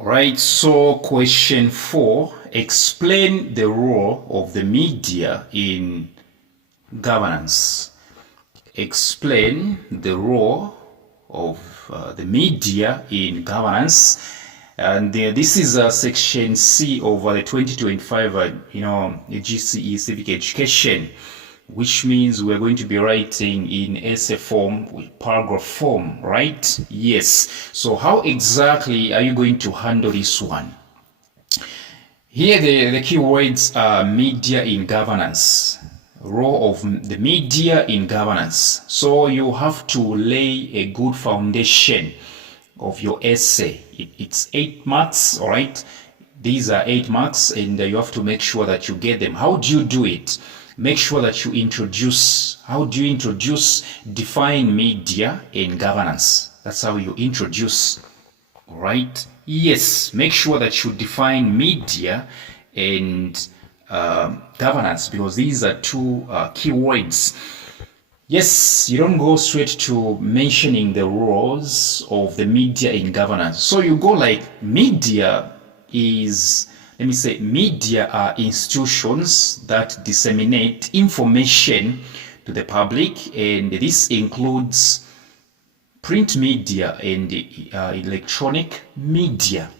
Right, so question 4, explain the role of the media in governance. Explain the role of the media in governance. And this is section C of the 2025, GCE Civic Education, which means we're going to be writing in essay form with paragraph form, right? Yes. So how exactly are you going to handle this one? Here the key words are media in governance, role of the media in governance. So you have to lay a good foundation of your essay. It's 8 marks, all right? These are 8 marks, and you have to make sure that you get them. How do you do it? Make sure that you introduce. How do you introduce? Define media in governance. That's how you introduce, all right? Yes, make sure that you define media and governance, because these are two key words. Yes, you don't go straight to mentioning the roles of the media in governance. So you go like media is, let me say, media are institutions that disseminate information to the public, and this includes print media and electronic media.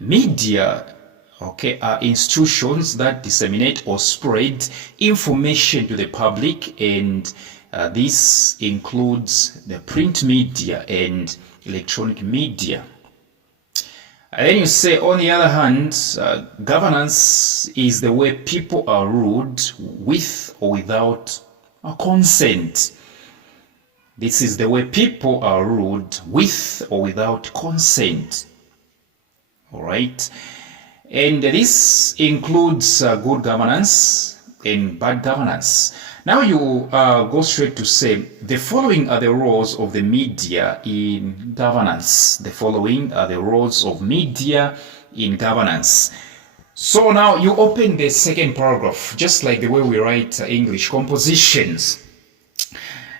Media, okay, are institutions that disseminate or spread information to the public, and this includes the print media and electronic media. And then you say, on the other hand, governance is the way people are ruled with or without consent. This is the way people are ruled with or without consent. All right. And this includes good governance and bad governance. Now you go straight to say, the following are the roles of the media in governance. The following are the roles of media in governance. So now you open the second paragraph, just like the way we write English compositions.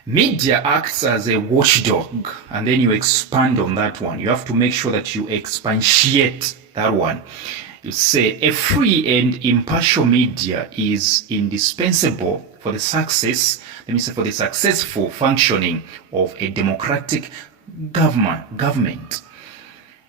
Media acts as a watchdog, and then you expand on that one. You have to make sure that you expatiate that one. You say a free and impartial media is indispensable for the for the successful functioning of a democratic government.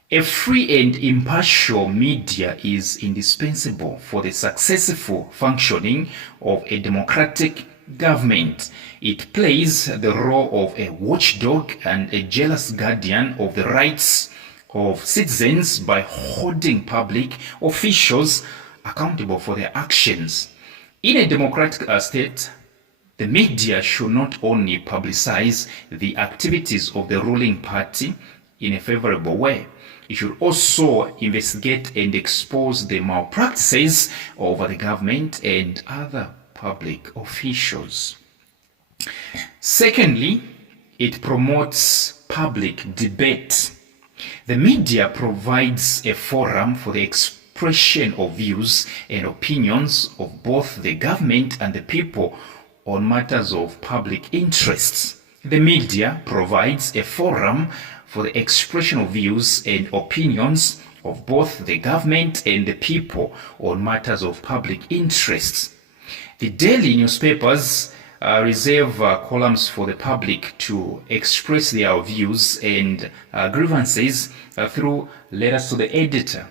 A free and impartial media is indispensable for the successful functioning of a democratic government. It plays the role of a watchdog and a jealous guardian of the rights of citizens by holding public officials accountable for their actions. In a democratic state, the media should not only publicize the activities of the ruling party in a favorable way, it should also investigate and expose the malpractices of the government and other public officials. Secondly, it promotes public debate. The media provides a forum for the expression of views and opinions of both the government and the people on matters of public interest. The media provides a forum for the expression of views and opinions of both the government and the people on matters of public interest. The daily newspapers reserve columns for the public to express their views and grievances through letters to the editor.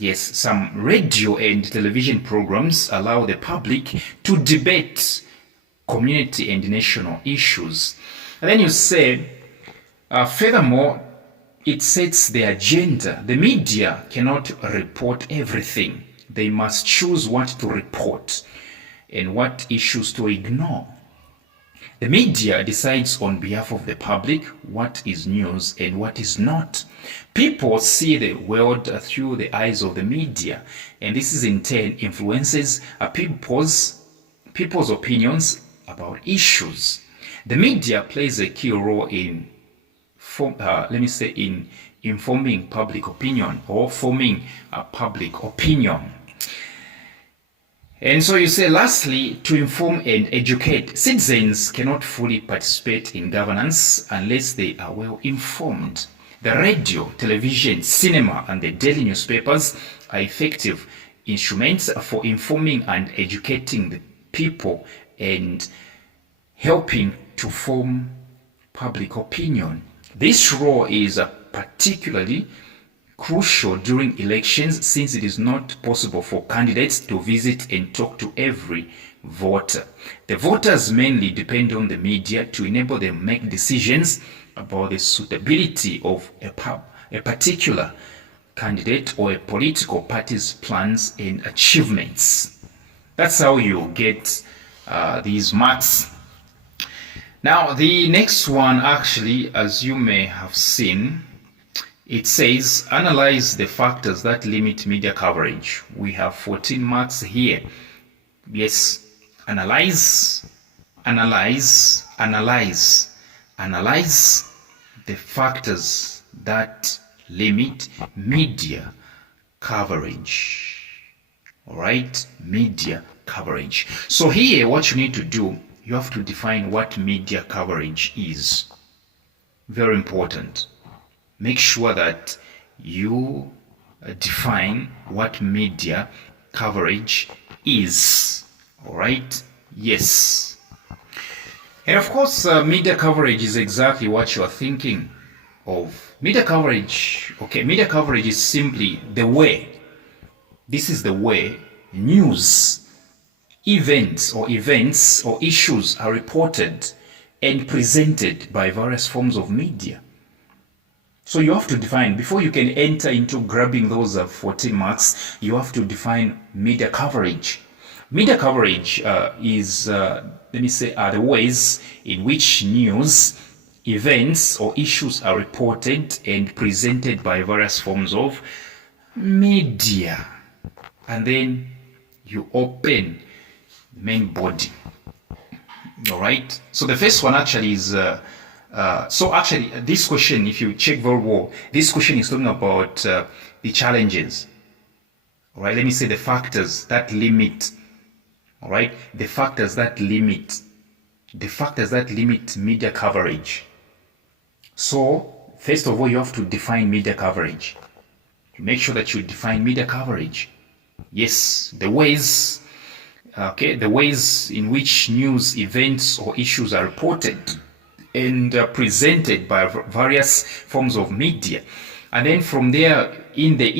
Yes, some radio and television programs allow the public to debate community and national issues. And then you say, furthermore, it sets the agenda. The media cannot report everything. They must choose what to report and what issues to ignore. The media decides on behalf of the public what is news and what is not. People see the world through the eyes of the media, and this is in turn influences people's opinions about issues. The media plays a key role in informing public opinion or forming a public opinion. And so you say, lastly, to inform and educate. Citizens cannot fully participate in governance unless they are well informed. The radio, television, cinema, and the daily newspapers are effective instruments for informing and educating the people and helping to form public opinion. This role is particularly crucial during elections, since it is not possible for candidates to visit and talk to every voter. The voters mainly depend on the media to enable them make decisions about the suitability of a particular candidate or a political party's plans and achievements. That's how you get these marks. Now, the next one, actually, as you may have seen, it says, analyze the factors that limit media coverage. We have 14 marks here. Yes, analyze the factors that limit media coverage. All right, media coverage. So here, what you need to do, you have to define what media coverage is. Very important. Make sure that you define what media coverage is. All right? Yes. And of course, media coverage is exactly what you are thinking of. Media coverage, okay, media coverage is simply the way. This is the way news, events or issues are reported and presented by various forms of media. So you have to define, before you can enter into grabbing those 14 marks, you have to define media coverage. Media coverage are the ways in which news, events, or issues are reported and presented by various forms of media. And then you open the main body. All right? So the first one actually is... this question, if you check very well, this question is talking about the challenges. All right, let me say the factors that limit. All right, the factors that limit media coverage. So, first of all, you have to define media coverage. Make sure that you define media coverage. Yes, the ways in which news, events, or issues are reported and presented by various forms of media. And then from there, in the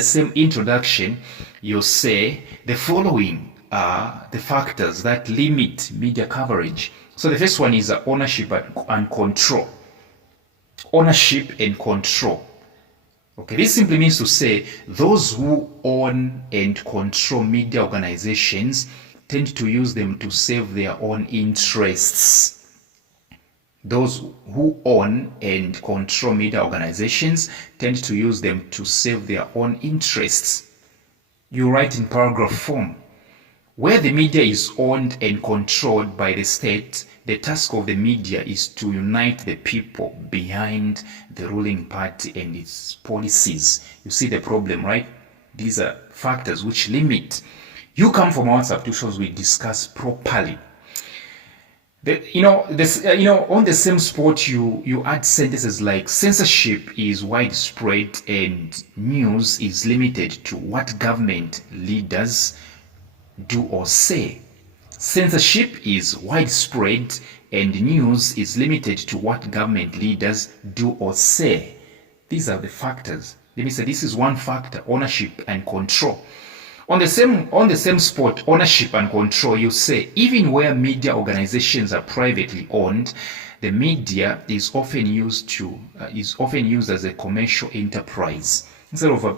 same introduction, you'll say the following are the factors that limit media coverage. So the first one is ownership and control. Ownership and control. Okay, this simply means to say those who own and control media organizations tend to use them to serve their own interests. Those who own and control media organizations tend to use them to serve their own interests. You write in paragraph form. Where the media is owned and controlled by the state, the task of the media is to unite the people behind the ruling party and its policies. You see the problem, right? These are factors which limit. You come from our institutions, we discuss properly. On the same spot, you add sentences like censorship is widespread and news is limited to what government leaders do or say. Censorship is widespread and news is limited to what government leaders do or say. These are the factors. Let me say this is one factor, ownership and control. On the same spot, ownership and control, you say even where media organizations are privately owned, the media is often used as a commercial enterprise. Instead of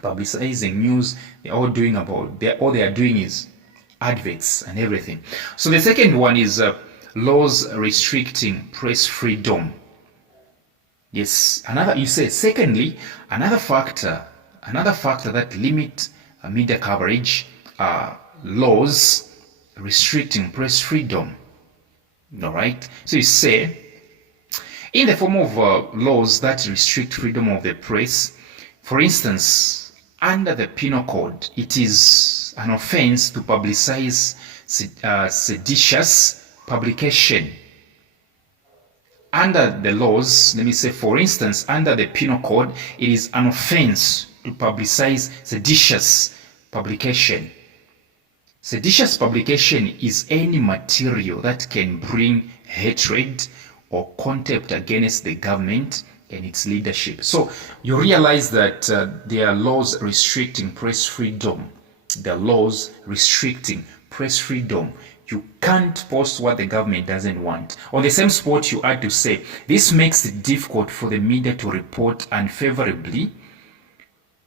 publicizing news, all they are doing is adverts and everything. So the second one is laws restricting press freedom. Yes, secondly, another factor that limit media coverage are laws restricting press freedom. All right, so you say in the form of laws that restrict freedom of the press. For instance, under the Penal Code, it is an offense to publicize seditious publication. under the laws, let me say, for instance, under the Penal Code, it is an offense to publicize seditious publication. Seditious publication is any material that can bring hatred or contempt against the government and its leadership. So you realize that there are laws restricting press freedom. There are laws restricting press freedom. You can't post what the government doesn't want. On the same spot, you had to say, this makes it difficult for the media to report unfavorably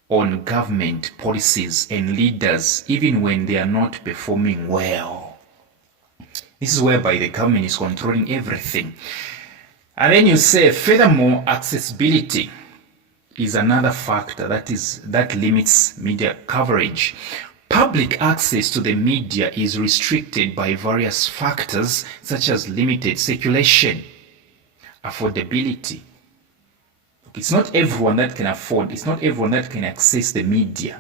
on government policies and leaders, even when they are not performing well. This is whereby the government is controlling everything. And then you say, furthermore, accessibility is another factor that limits media coverage. Public access to the media is restricted by various factors such as limited circulation, affordability. It's not everyone that can afford, it's not everyone that can access the media.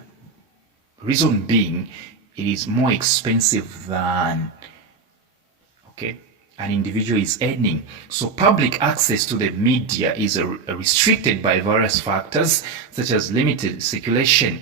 Reason being, it is more expensive than, an individual is earning. So public access to the media is restricted by various factors such as limited circulation,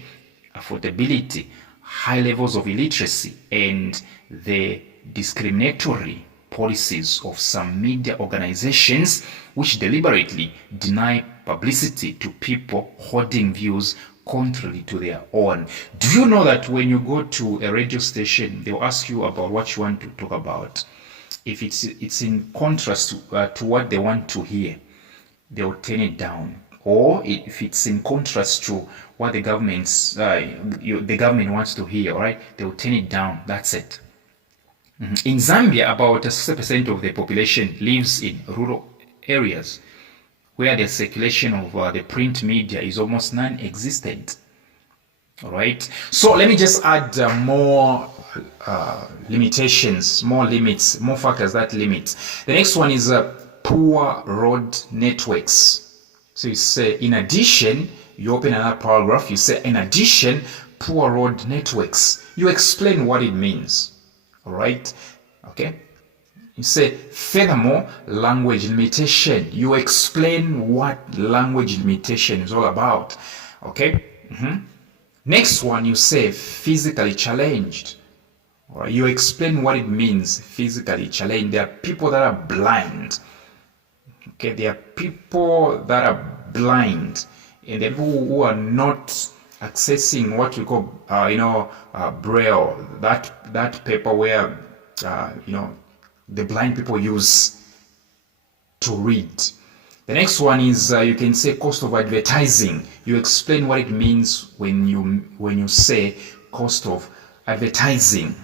affordability, high levels of illiteracy, and the discriminatory policies of some media organizations which deliberately deny publicity to people holding views contrary to their own. Do you know that when you go to a radio station, they'll ask you about what you want to talk about? If it's in contrast to what they want to hear, they'll turn it down. Or if it's in contrast to what the government wants to hear, all right, they'll turn it down. That's it. In Zambia, about 60% of the population lives in rural areas where the circulation of the print media is almost non-existent. All right. So let me just add more limitations, more limits, more factors that limit. The next one is poor road networks. So you say, in addition, you open another paragraph, you say, in addition, poor road networks. You explain what it means. All right. Okay. You say, furthermore, language limitation. You explain what language limitation is all about. Okay. Next one, you say physically challenged. All right. You explain what it means, physically challenged. There are people that are blind. Okay. There are people that are blind, and the people who are not accessing what we call, Braille, that paper where, the blind people use to read. The next one is you can say cost of advertising. You explain what it means when you say cost of advertising.